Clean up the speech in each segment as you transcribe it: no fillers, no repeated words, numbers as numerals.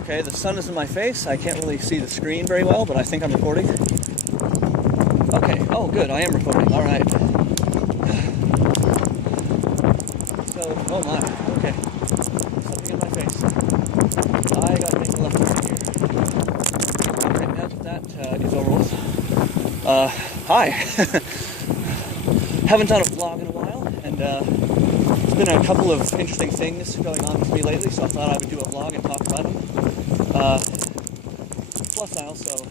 Okay, the sun is in my face. I can't really see the screen very well, but I think I'm recording. Okay, oh good, I am recording, alright. So, oh my, okay. Something in my face. I gotta make a left turn here. Okay, now that is over with. Hi. Haven't done a vlog in a while, and there's been a couple of interesting things going on with me lately, so I thought I would do a vlog and talk about them. Plus I also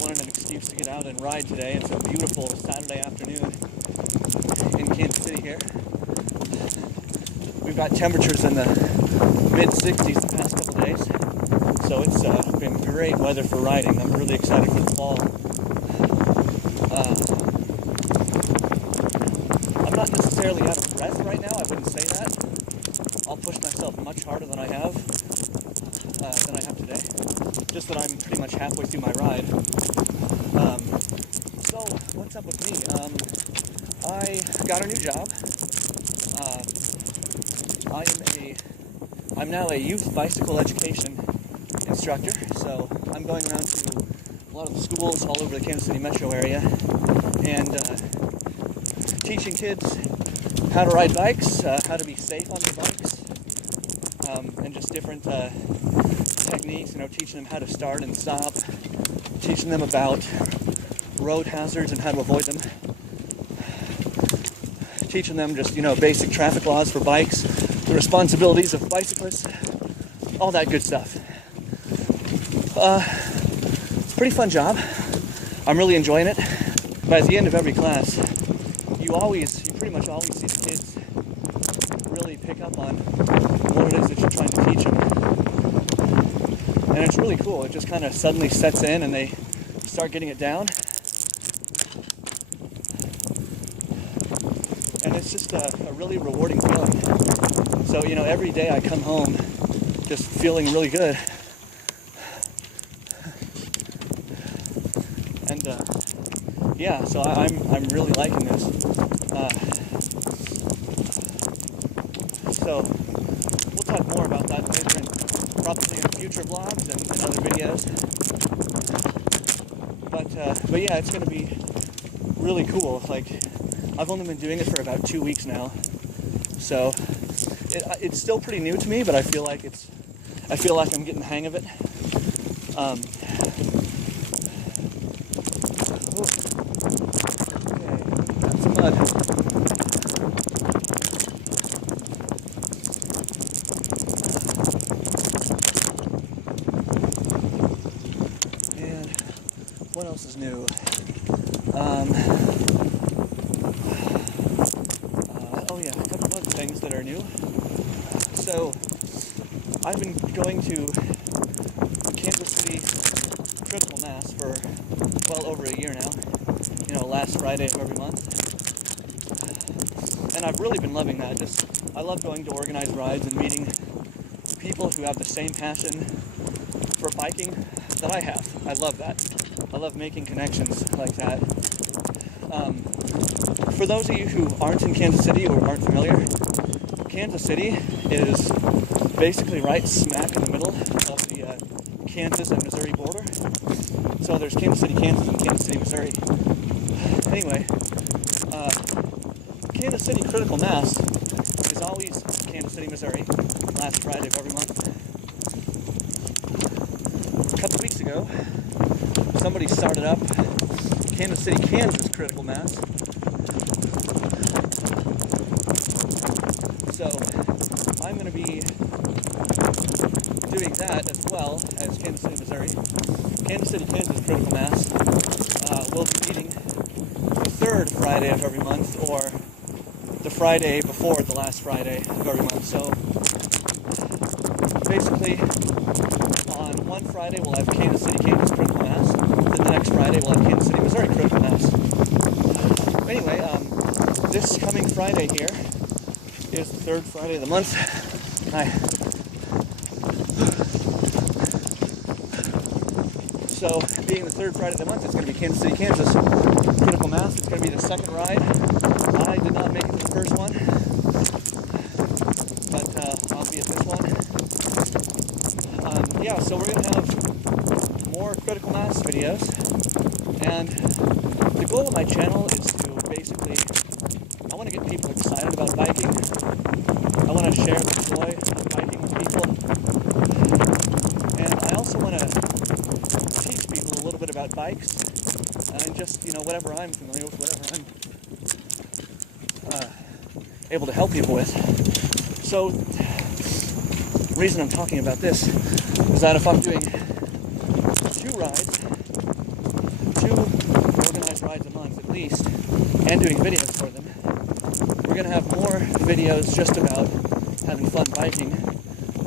wanted an excuse to get out and ride today. It's a beautiful Saturday afternoon in Kansas City here. We've got temperatures in the mid-60s the past couple days, so it's been great weather for riding. I'm really excited for the fall. I'm not necessarily out of breath right now, I wouldn't say that. I'll push myself much harder than I have today. Just that I'm pretty much halfway through my ride. So, what's up with me? I got a new job. I'm now a youth bicycle education instructor, so I'm going around to a lot of the schools all over the Kansas City metro area and teaching kids how to ride bikes, how to be safe on their bikes, and just different techniques, teaching them how to start and stop, teaching them about road hazards and how to avoid them, teaching them just, basic traffic laws for bikes, the responsibilities of bicyclists, all that good stuff. It's a pretty fun job. I'm really enjoying it. But at the end of every class, you pretty much always see the kids really pick up on what it is that you're trying to teach them. And it's really cool. It just kind of suddenly sets in and they start getting it down. And it's just a really rewarding feeling. So, every day I come home just feeling really good. And, yeah, so I'm really liking this. So we'll talk more about that later probably in future vlogs and other videos. But yeah, it's going to be really cool. Like, I've only been doing it for about 2 weeks now, so it's still pretty new to me. But I feel like I'm getting the hang of it. Okay, got some mud. And what else is new? Oh yeah, a couple of other things that are new. So, I've been going to Kansas City Critical Mass for well over a year now. Last Friday of every month. And I've really been loving that. I love going to organized rides and meeting people who have the same passion for biking that I have. I love that. I love making connections like that. For those of you who aren't in Kansas City or aren't familiar, Kansas City is basically right smack in the middle of the Kansas and Missouri border. So there's Kansas City, Kansas, and Kansas City, Missouri. Anyway, Kansas City Critical Mass is always Kansas City, Missouri, last Friday of every month. A couple weeks ago, somebody started up Kansas City, Kansas Critical Mass. So I'm going to be doing that as well as Kansas City, Missouri. Kansas City, Kansas Critical Mass will be meeting the third Friday of every month, or the Friday before the last Friday of every month. So basically, on one Friday we'll have Kansas City, Kansas Critical Mass. Then the next Friday we'll have Kansas City, Missouri Critical Mass. Anyway, this coming Friday here is the third Friday of the month. Hi. So, being the third Friday of the month, it's going to be Kansas City, Kansas Critical Mass. It's going to be the second ride. I did not make it to the first one, but I'll be at this one. yeah, so we're gonna have more critical mass videos, and the goal of my channel is to basically, I want to get people excited about biking. I want to share the joy of biking with people, and I also want to teach people a little bit about bikes, and just, whatever I'm familiar with, whatever I'm able to help people with. So, the reason I'm talking about this is that if I'm doing two organized rides a month at least, and doing videos for them, we're going to have more videos just about having fun biking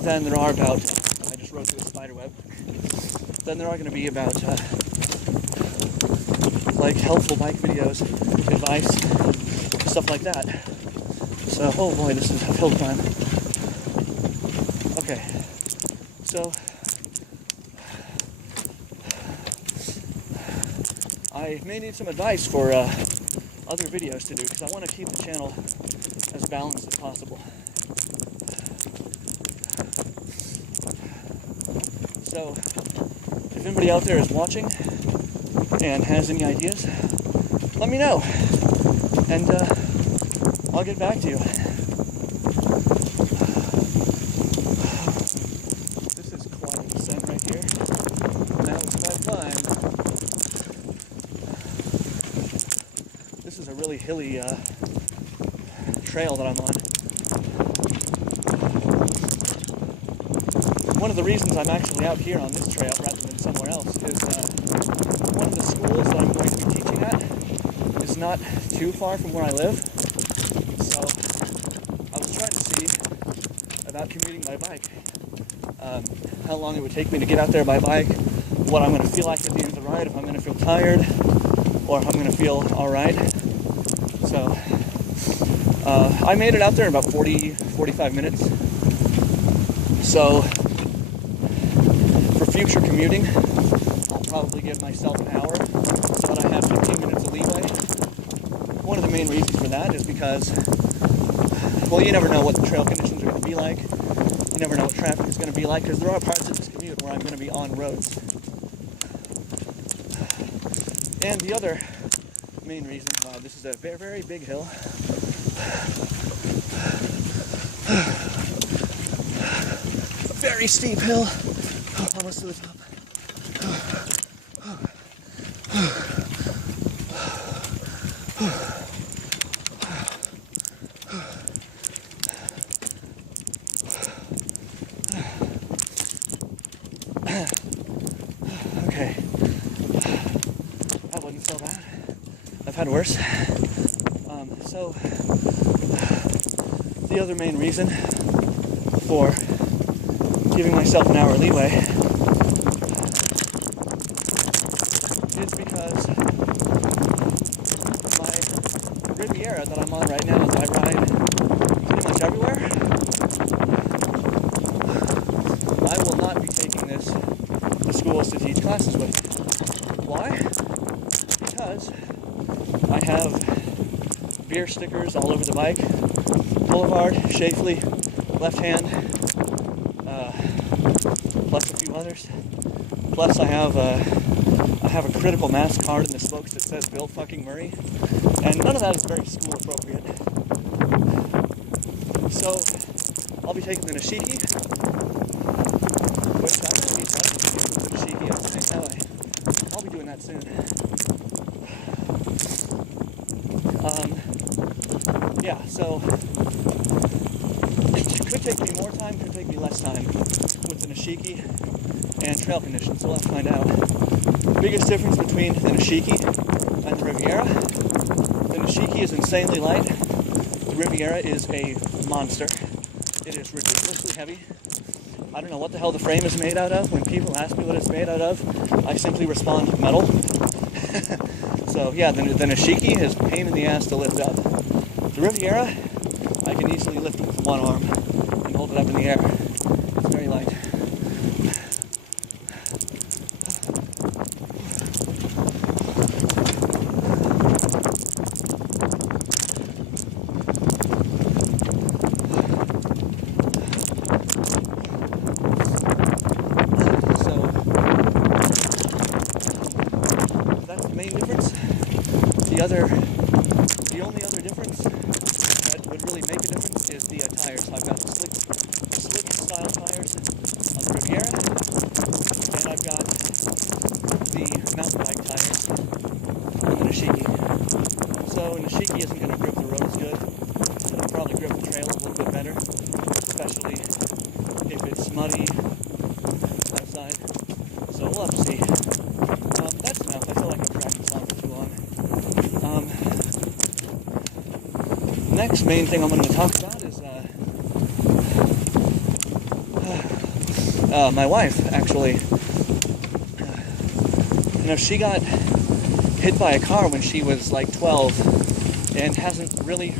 than there are about, I just rode through a spider web, than there are going to be about like helpful bike videos, advice, stuff like that. So, oh boy, this is a hill climb. Okay, so I may need some advice for other videos to do, because I want to keep the channel as balanced as possible. So, if anybody out there is watching and has any ideas, let me know, and I'll get back to you. This is quite a descent right here. That was quite a climb. This is a really hilly trail that I'm on. One of the reasons I'm actually out here on this trail rather than somewhere else is one of the schools that I'm going to be teaching at is not too far from where I live. So I was trying to see about commuting by bike. How long it would take me to get out there by bike, what I'm going to feel like at the end of the ride, if I'm going to feel tired, or if I'm going to feel alright. So I made it out there in about 45 minutes. So for future commuting, I'll probably give myself an hour so that I have 15 minutes of leeway. One of the main reasons for that is because, well, you never know what the trail conditions are going to be like. You never know what traffic is going to be like, because there are parts of this commute where I'm going to be on roads. And the other main reason, this is a very, very big hill. A very steep hill. Almost to the top. Okay. That wasn't so bad. I've had worse. So the other main reason for giving myself an hour leeway is because my Riviera that I'm on right now, that I ride pretty much everywhere, I will not be taking this to schools to teach classes with. Why? Because I have beer stickers all over the bike. Boulevard, Shafley, Left Hand, plus a few others. Plus I have a critical mass card in the spokes that says Bill fucking Murray, and none of that is very school appropriate. So I'll be taking the Nishiki, which I'm going to be trying to do the Nishiki at St. Heli. I'll be doing that soon. Yeah, so it could take me more time, could take me less time with the Nishiki and trail conditions, so we'll have to find out. The biggest difference between the Nishiki and the Riviera: the Nishiki is insanely light, the Riviera is a monster. It is ridiculously heavy. I don't know what the hell the frame is made out of. When people ask me what it's made out of, I simply respond, metal. So yeah, the Nishiki is a pain in the ass to lift up. The Riviera, I can easily lift it with one arm and hold it up in the air. It's very light. the only other difference that would really make a difference is the tires. I've got the slick style tires on the Riviera, and I've got the mountain bike tires on the Nishiki. So Nishiki isn't going to grip the road as good. It'll probably grip the trail a little bit better, especially if it's muddy outside. So we'll have to see. That's enough. I feel like I've dragged this on for too long. Next main thing I'm going to talk about is my wife, actually. She got hit by a car when she was like 12 and hasn't really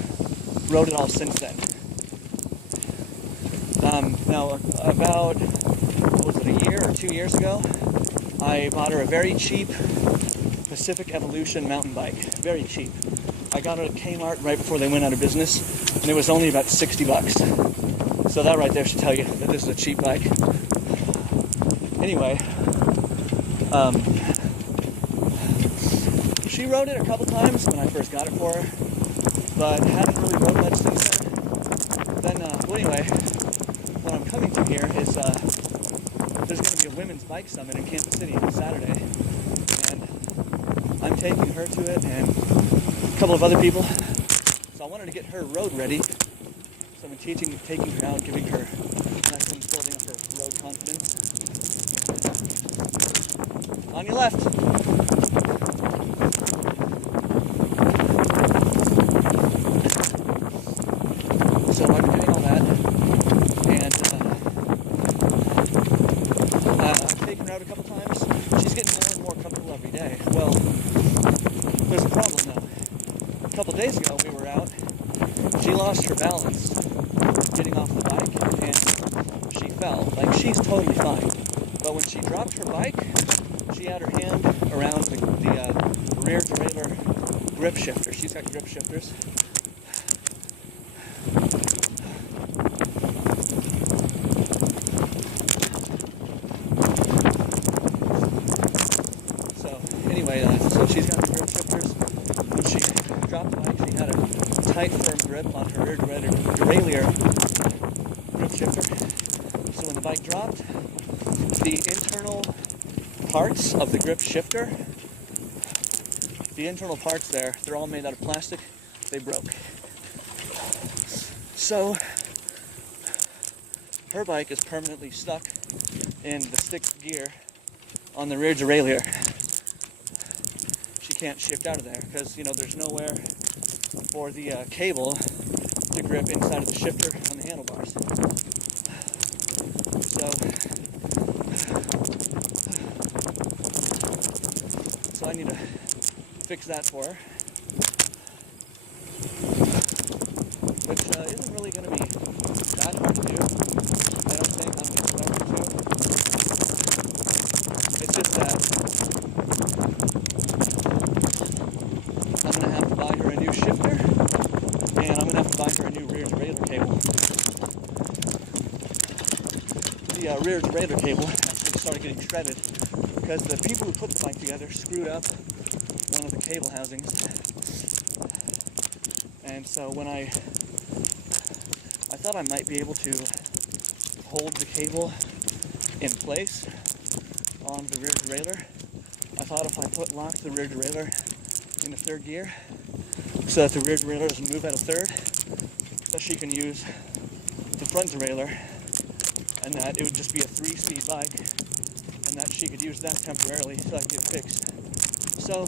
rode at all since then. Now, about, a year or 2 years ago, I bought her a very cheap Pacific Evolution mountain bike. Very cheap. I got it at Kmart right before they went out of business, and it was only about $60. So that right there should tell you that this is a cheap bike. Anyway, she rode it a couple times when I first got it for her, but hadn't really rode much since then. Anyway, what I'm coming to here is there's going to be a women's bike summit in Kansas City on Saturday, and I'm taking her to it and a couple of other people. So I wanted to get her road ready. So I'm taking her out, giving her lessons, building up her road confidence. On your left. So I've been doing all that, and I've taken her out a couple times. She's getting more and more comfortable every day. Well, there's a problem though. A couple days ago we were out. She lost her balance getting off the bike, and she fell. Like, she's totally fine. But when she dropped her bike, she had her hand around the rear derailleur grip shifter. She's got grip shifters. So anyway, so she's got the grip shifters. When she dropped the bike, she had a tight, firm grip on her rear derailleur grip shifter. So when the bike dropped, the internal parts of the grip shifter, the internal parts there, they're all made out of plastic. They broke. So her bike is permanently stuck in the sixth gear on the rear derailleur. She can't shift out of there because, there's nowhere for the cable to grip inside of the shifter on the handlebars. So I need to fix that for her, which isn't really going to be that hard to do. I don't think I'm expecting to. It's just that I'm going to have to buy her a new shifter, and I'm going to have to buy her a new rear derailleur cable. The rear derailleur cable actually started getting shredded because the people who put the bike together screwed up one of the cable housings. And so when I thought I might be able to hold the cable in place on the rear derailleur, I thought if I locked the rear derailleur in the third gear so that the rear derailleur doesn't move out of third, that she can use the front derailleur, and that it would just be a 3-speed bike, and that she could use that temporarily until I can get it fixed. So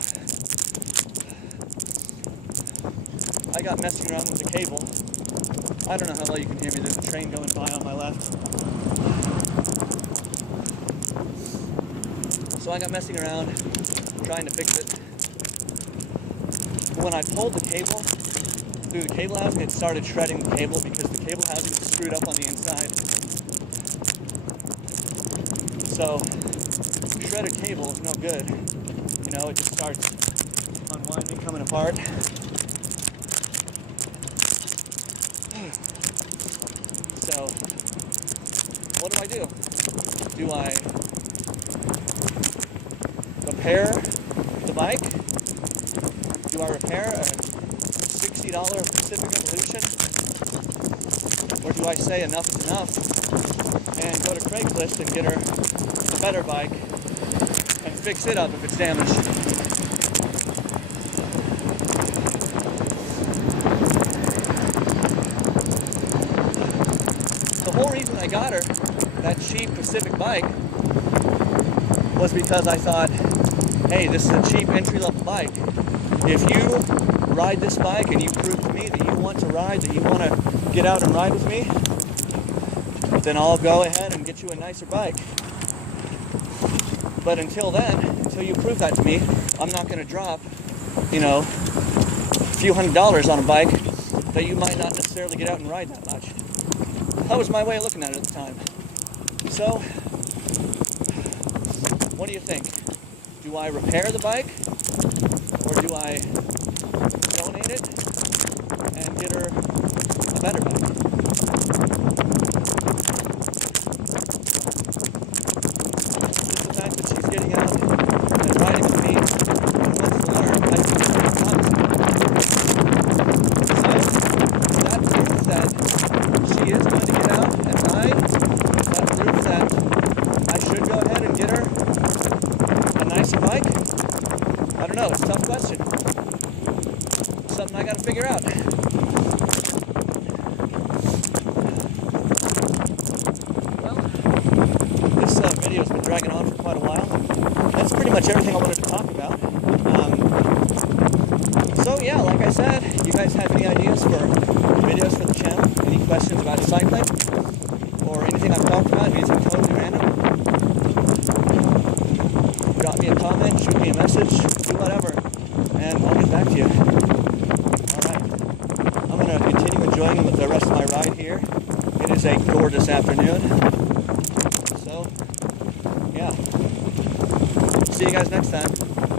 I got messing around with the cable. I don't know how well you can hear me. There's a train going by on my left. So I got messing around, trying to fix it. When I pulled the cable through the cable housing, it started shredding the cable because the cable housing is screwed up on the inside. So shredded cable is no good. It just starts unwinding, coming apart. So what do? Do I repair the bike? Do Do I repair a $60 Pacific Evolution? Or do I say enough is enough and go to Craigslist and get her a better bike and fix it up if it's damaged? The whole reason I got her that cheap Pacific bike was because I thought, hey, this is a cheap entry-level bike. If you ride this bike and you prove to me that you want to ride, that you want to get out and ride with me, then I'll go ahead and get you a nicer bike. But until then, until you prove that to me, I'm not going to drop, a few $100s on a bike that you might not necessarily get out and ride that much. That was my way of looking at it at the time. So, what do you think? Do I repair the bike, or do I donate it and get her a better bike? Just the fact that she's getting out and riding with me and wants to learn, I think it's promising. So, that proves that she is going to get out and ride. That proves that I should go ahead and get her a nicer bike. I don't know, it's a tough question. Something I gotta figure out. Well, this video's been dragging on for quite a while. That's pretty much everything I wanted to talk about. So yeah, like I said, you guys have any ideas for videos for the channel? Any questions about cycling? Or anything I've talked about, anything totally random? Drop me a comment, shoot me a message, do whatever, and I'll get back to you. Alright, I'm going to continue enjoying the rest of my ride here. It is a gorgeous afternoon. So, yeah. See you guys next time.